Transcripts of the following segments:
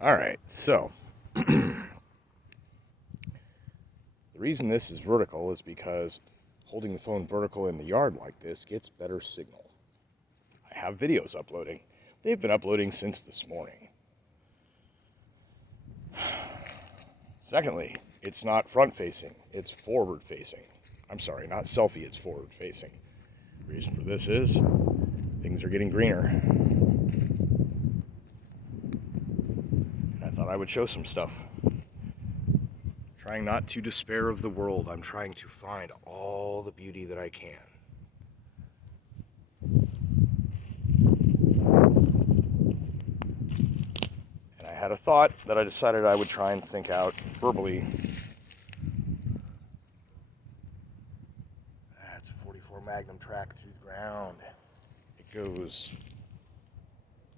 All right, so the reason this is vertical is because holding the phone vertical in the yard like this gets better signal. I have videos uploading. They've been uploading since this morning. Secondly, it's not front facing, it's forward facing. I'm sorry, not selfie, it's forward facing. The reason for this is things are getting greener. And I thought I would show some stuff. Trying not to despair of the world, I'm trying to find all the beauty that I can. And I had a thought that I decided I would try and think out verbally. That's a 44 Magnum track through the ground. It goes,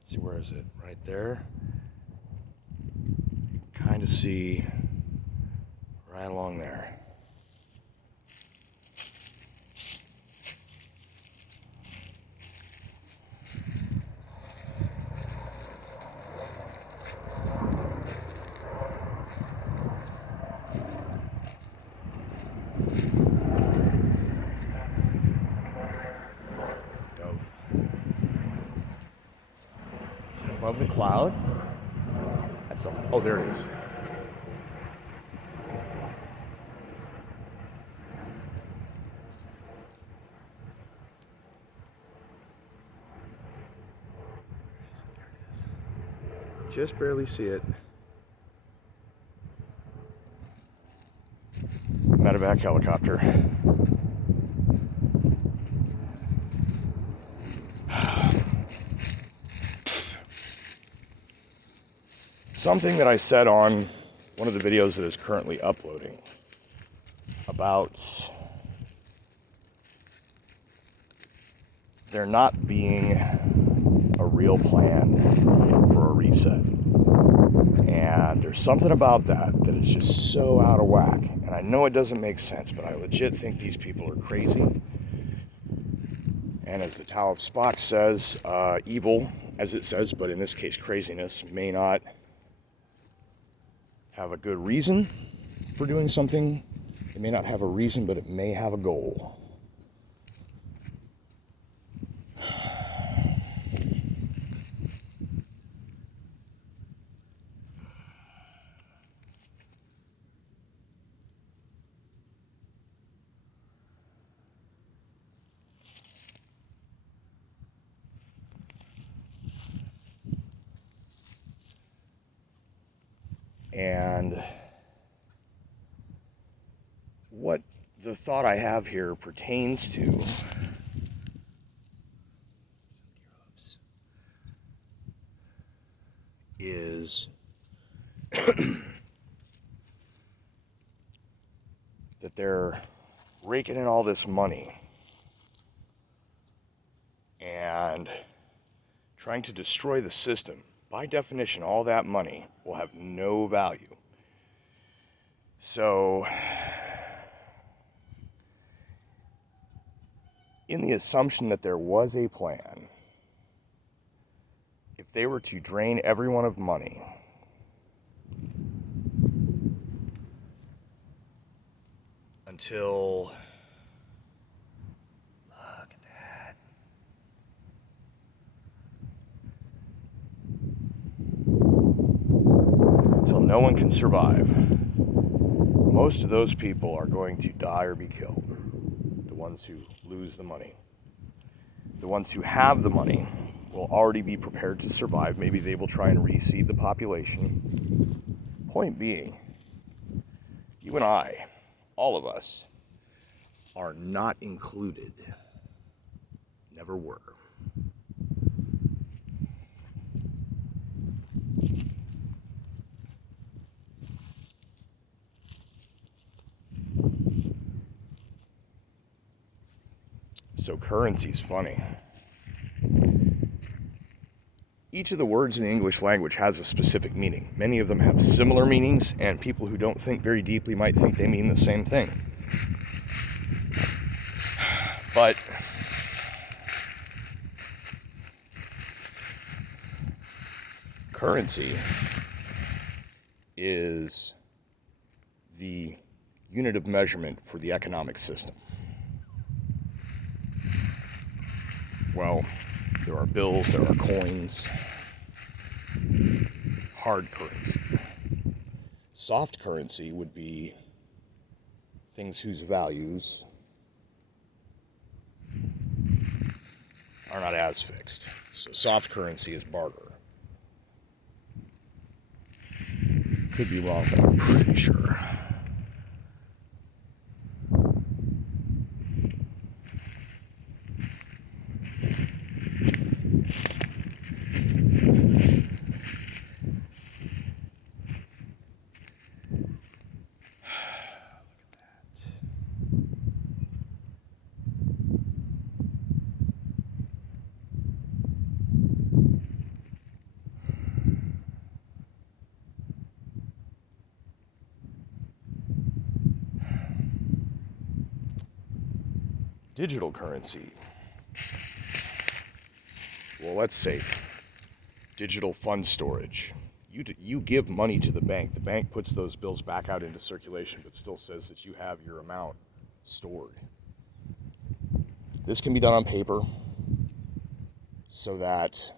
let's see, where is it? Right there. You can kind of see right along there. Is it above the cloud? Oh, there it is. Just barely see it. Medevac helicopter. Something that I said on one of the videos that is currently uploading about there not being a real plan for a reset. And there's something about that is just so out of whack. And I know it doesn't make sense, but I legit think these people are crazy. And as the Tao of Spock says, evil, as it says, but in this case craziness, may not have a good reason for doing something. It may not have a reason, but it may have a goal. And what the thought I have here pertains to is that they're raking in all this money and trying to destroy the system. By definition, all that money will have no value. So, in the assumption that there was a plan, if they were to drain everyone of money, until, look at that, until no one can survive, most of those people are going to die or be killed. The ones who lose the money. The ones who have the money will already be prepared to survive. Maybe they will try and reseed the population. Point being, you and I, all of us, are not included. Never were. So currency's funny. Each of the words in the English language has a specific meaning. Many of them have similar meanings, and people who don't think very deeply might think they mean the same thing. But currency is the unit of measurement for the economic system? Well, there are bills, there are coins, hard currency. Soft currency would be things whose values are not as fixed. So soft currency is barter. Could be wrong, but I'm pretty sure. Digital currency. Well, let's say digital fund storage. You give money to the bank. The bank puts those bills back out into circulation, but still says that you have your amount stored. This can be done on paper so that,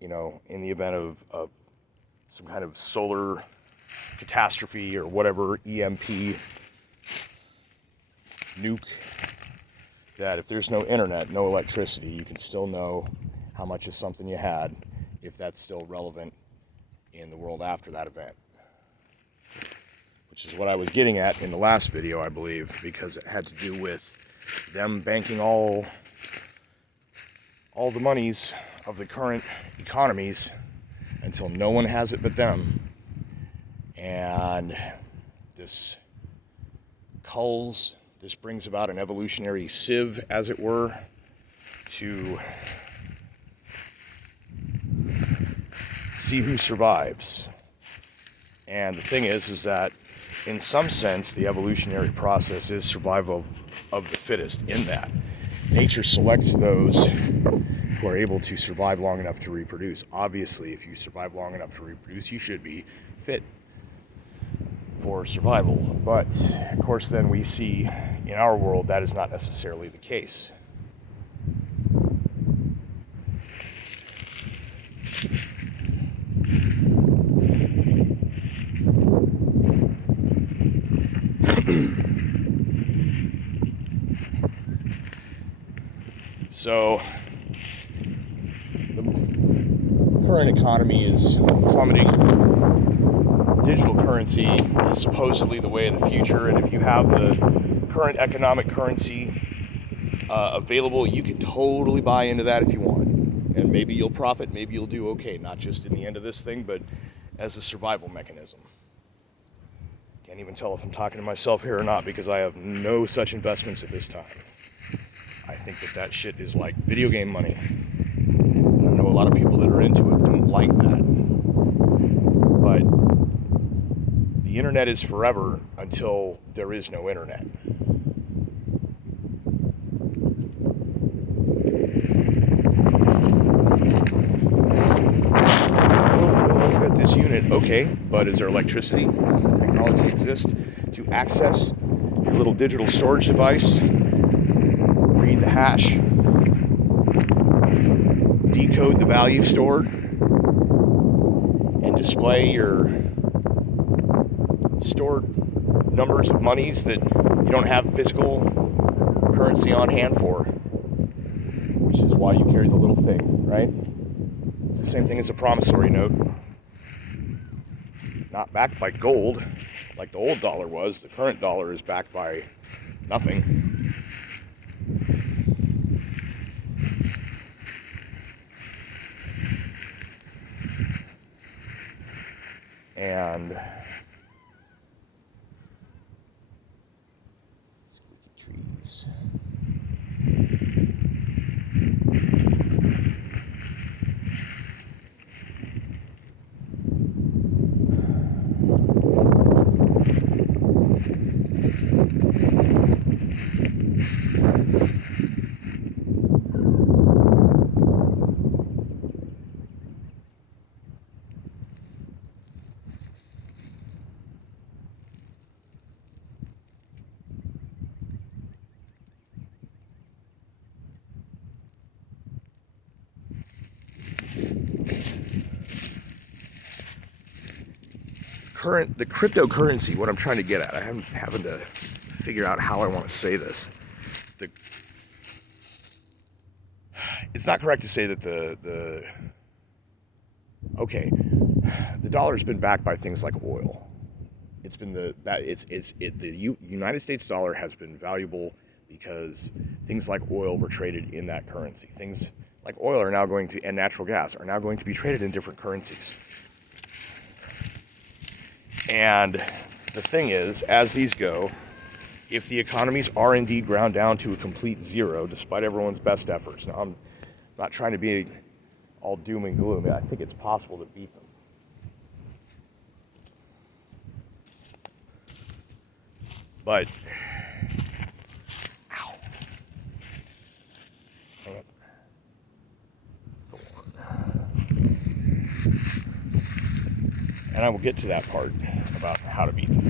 in the event of some kind of solar catastrophe or whatever, EMP, nuke, that if there's no internet, no electricity, you can still know how much of something you had, if that's still relevant in the world after that event. Which is what I was getting at in the last video, I believe, because it had to do with them banking all the monies of the current economies until no one has it but them. And this brings about an evolutionary sieve, as it were, to see who survives. And the thing is that in some sense, the evolutionary process is survival of the fittest, in that nature selects those who are able to survive long enough to reproduce. Obviously, if you survive long enough to reproduce, you should be fit for survival. But, of course, then we see in our world that is not necessarily the case. So, the current economy is plummeting. Digital currency is supposedly the way of the future, and if you have the current economic currency available, you can totally buy into that if you want. And maybe you'll profit, maybe you'll do okay, not just in the end of this thing, but as a survival mechanism. Can't even tell if I'm talking to myself here or not, because I have no such investments at this time. I think that shit is like video game money. And I know a lot of people that are into it don't like that. But the internet is forever until there is no internet. Look at this unit. Okay, but is there electricity? Does the technology exist to access your little digital storage device? Read the hash, decode the value stored, and display your stored numbers of monies that you don't have physical currency on hand for, which is why you carry the little thing, right? It's the same thing as a promissory note. Not backed by gold, like the old dollar was. The current dollar is backed by nothing. And squeaky trees. the cryptocurrency, what I'm trying to get at, I'm having to figure out how I want to say this. It's not correct to say that the dollar's been backed by things like oil. It's been the United States dollar has been valuable because things like oil were traded in that currency. Things like oil are now going to, and natural gas are now going to be traded in different currencies. And the thing is, as these go, if the economies are indeed ground down to a complete zero, despite everyone's best efforts, now I'm not trying to be all doom and gloom, I think it's possible to beat them. But, ow. And I will get to that part about how to beat them.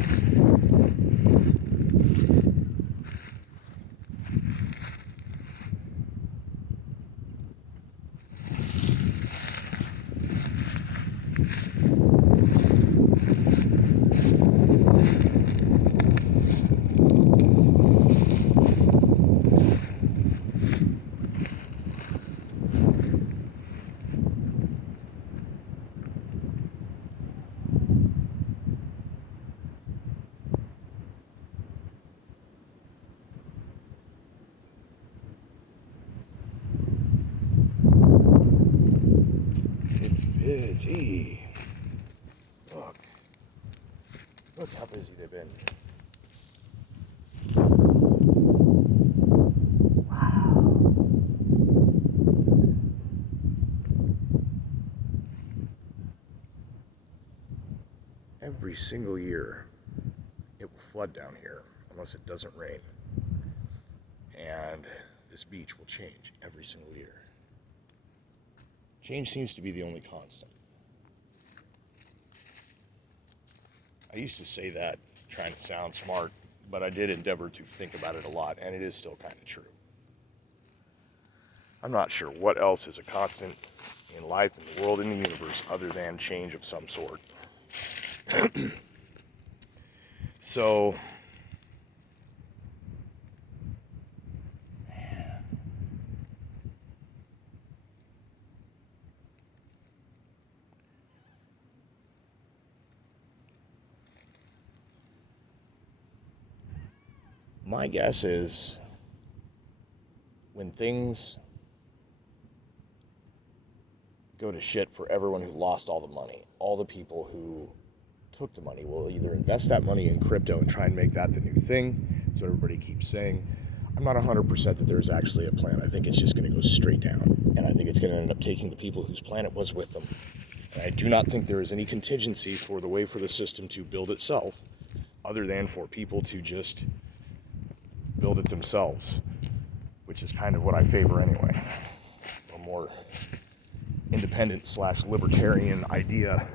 Busy. Look how busy they've been. Wow. Every single year, it will flood down here unless it doesn't rain. And this beach will change every single year. Change seems to be the only constant. I used to say that trying to sound smart, but I did endeavor to think about it a lot, and it is still kind of true. I'm not sure what else is a constant in life, in the world, in the universe, other than change of some sort. So, my guess is when things go to shit for everyone who lost all the money, all the people who took the money will either invest that money in crypto and try and make that the new thing. That's what everybody keeps saying. I'm not 100% that there's actually a plan. I think it's just going to go straight down. And I think it's going to end up taking the people whose plan it was with them. And I do not think there is any contingency for the way for the system to build itself other than for people to just build it themselves, which is kind of what I favor anyway. A more independent / libertarian idea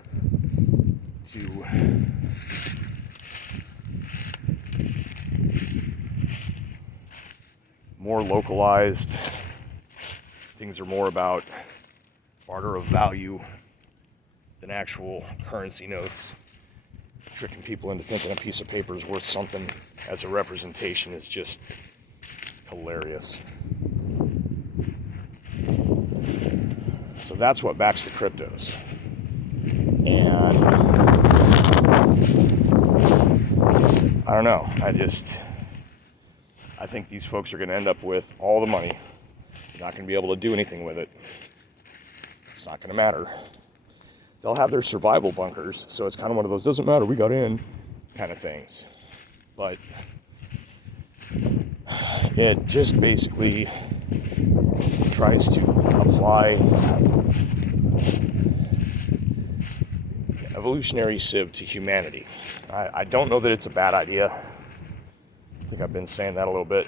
to more localized. Things are more about barter of value than actual currency notes. Tricking people into thinking a piece of paper is worth something as a representation is just hilarious. So that's what backs the cryptos. And I don't know. I think these folks are going to end up with all the money. They're not going to be able to do anything with it. It's not going to matter. They'll have their survival bunkers, so it's kind of one of those doesn't matter, we got in kind of things. But it just basically tries to apply evolutionary sieve to humanity. I don't know that it's a bad idea. I think I've been saying that a little bit.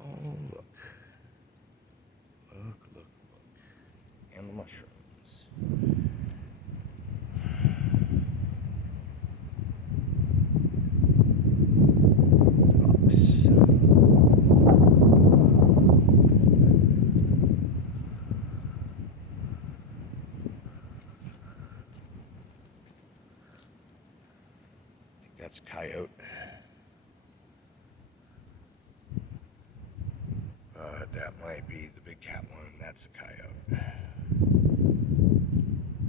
Oh, look. Look. And the mushrooms. That's a coyote. That might be the big cat one. That's a coyote.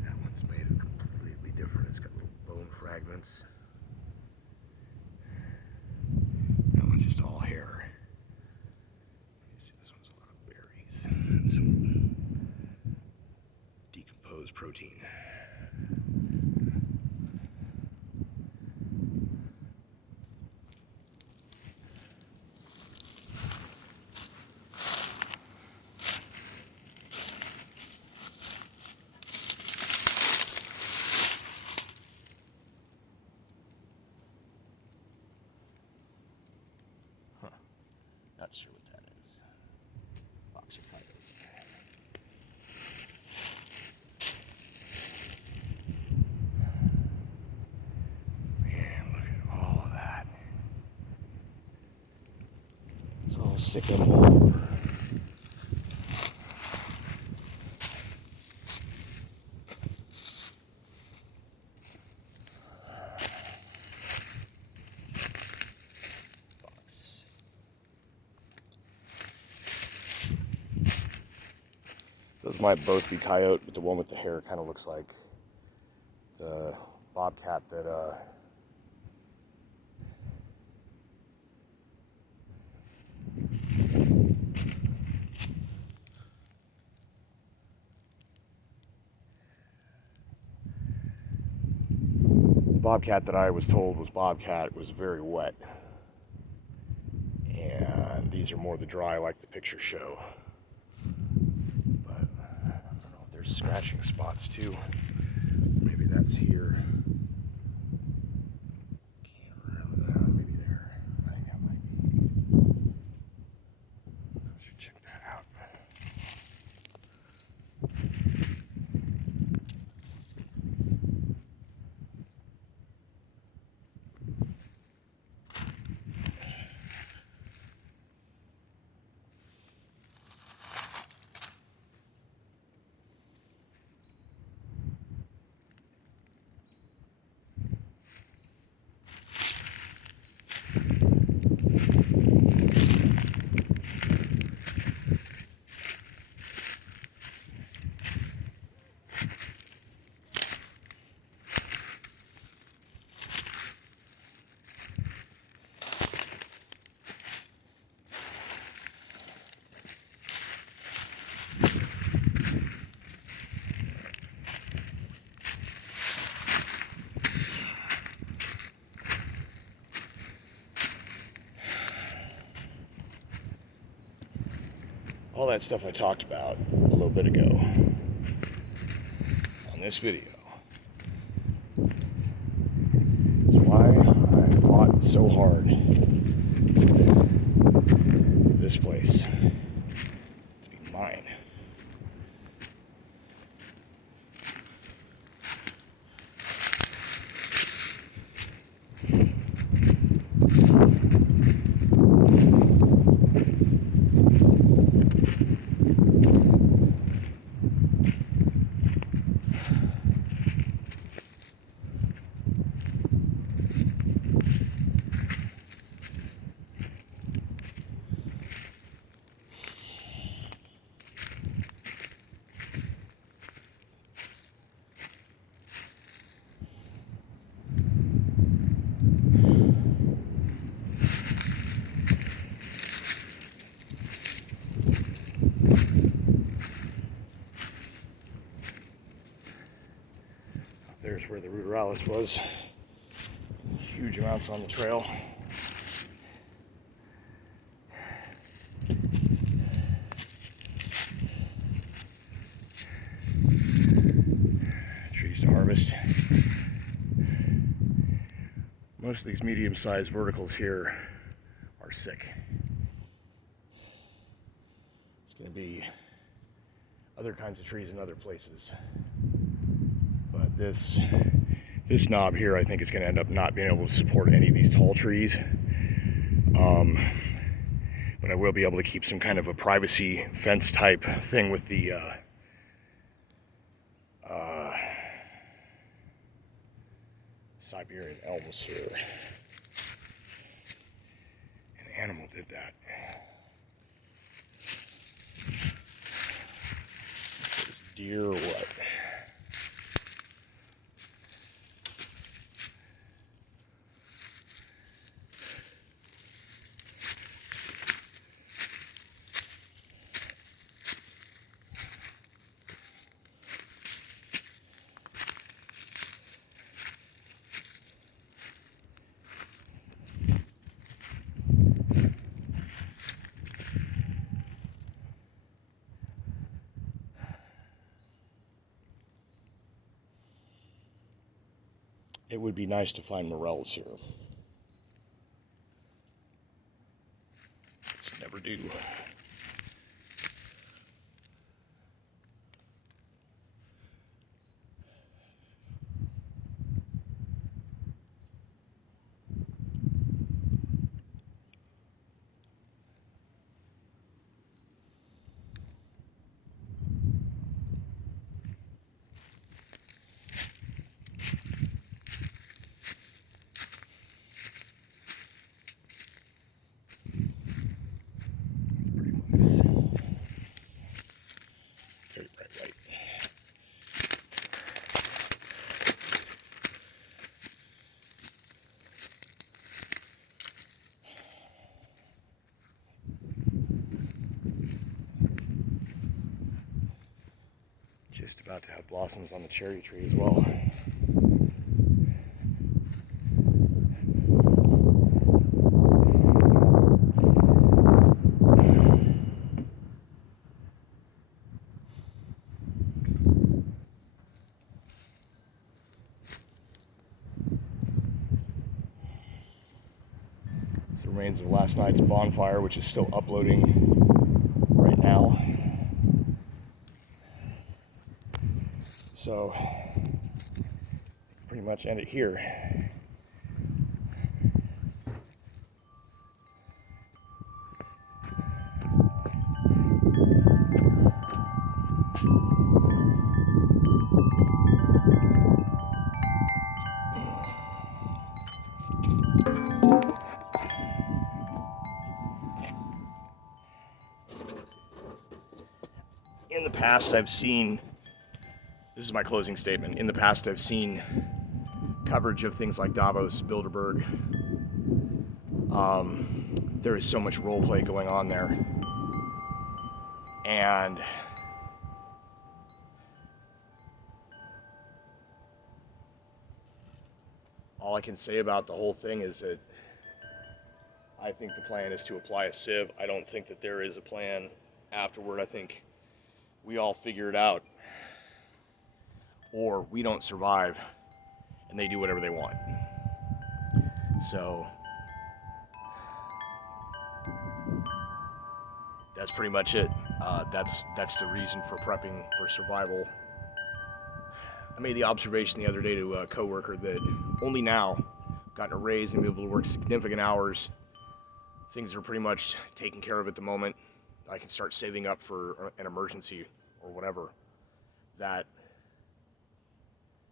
That one's made of completely different. It's got little bone fragments. That one's just all hair. You see, this one's a lot of berries and some decomposed protein. Not sure what that is. Boxer coyote. Man, look at all of that. It's all sickened over. Those might both be coyote, but the one with the hair kind of looks like the bobcat that I was told was bobcat was very wet, and these are more the dry like the pictures show. But I don't know if there's scratching spots too. Maybe that's here. Can't really, maybe there. I think that might be. I should check that out. All that stuff I talked about a little bit ago on this video is why I fought so hard for this place to be mine. There's where the ruderalis was. Huge amounts on the trail. Trees to harvest. Most of these medium-sized verticals here are sick. It's going to be other kinds of trees in other places. But this knob here, I think, is going to end up not being able to support any of these tall trees. But I will be able to keep some kind of a privacy fence type thing with the Siberian elms here. An animal did that. Is deer or what? It would be nice to find morels here. Just never do. Very bright light. Just about to have blossoms on the cherry tree as well. It's the remains of last night's bonfire, which is still uploading right now. So, pretty much end it here. In the past, I've seen, this is my closing statement, in the past I've seen coverage of things like Davos, Bilderberg. There is so much role play going on there. And all I can say about the whole thing is that I think the plan is to apply a sieve. I don't think that there is a plan afterward. I think we all figure it out, or we don't survive and they do whatever they want. So that's pretty much it. That's the reason for prepping for survival. I made the observation the other day to a coworker that only now I've gotten a raise and been able to work significant hours. Things are pretty much taken care of at the moment. I can start saving up for an emergency or whatever. That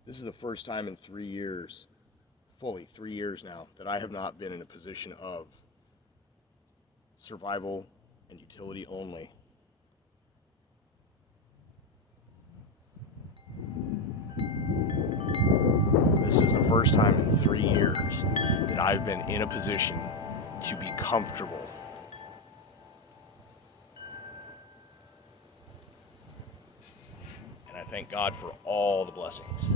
this is the first time in 3 years, fully 3 years now, that I have not been in a position of survival and utility only. This is the first time in 3 years that I've been in a position to be comfortable. And I thank God for all the blessings.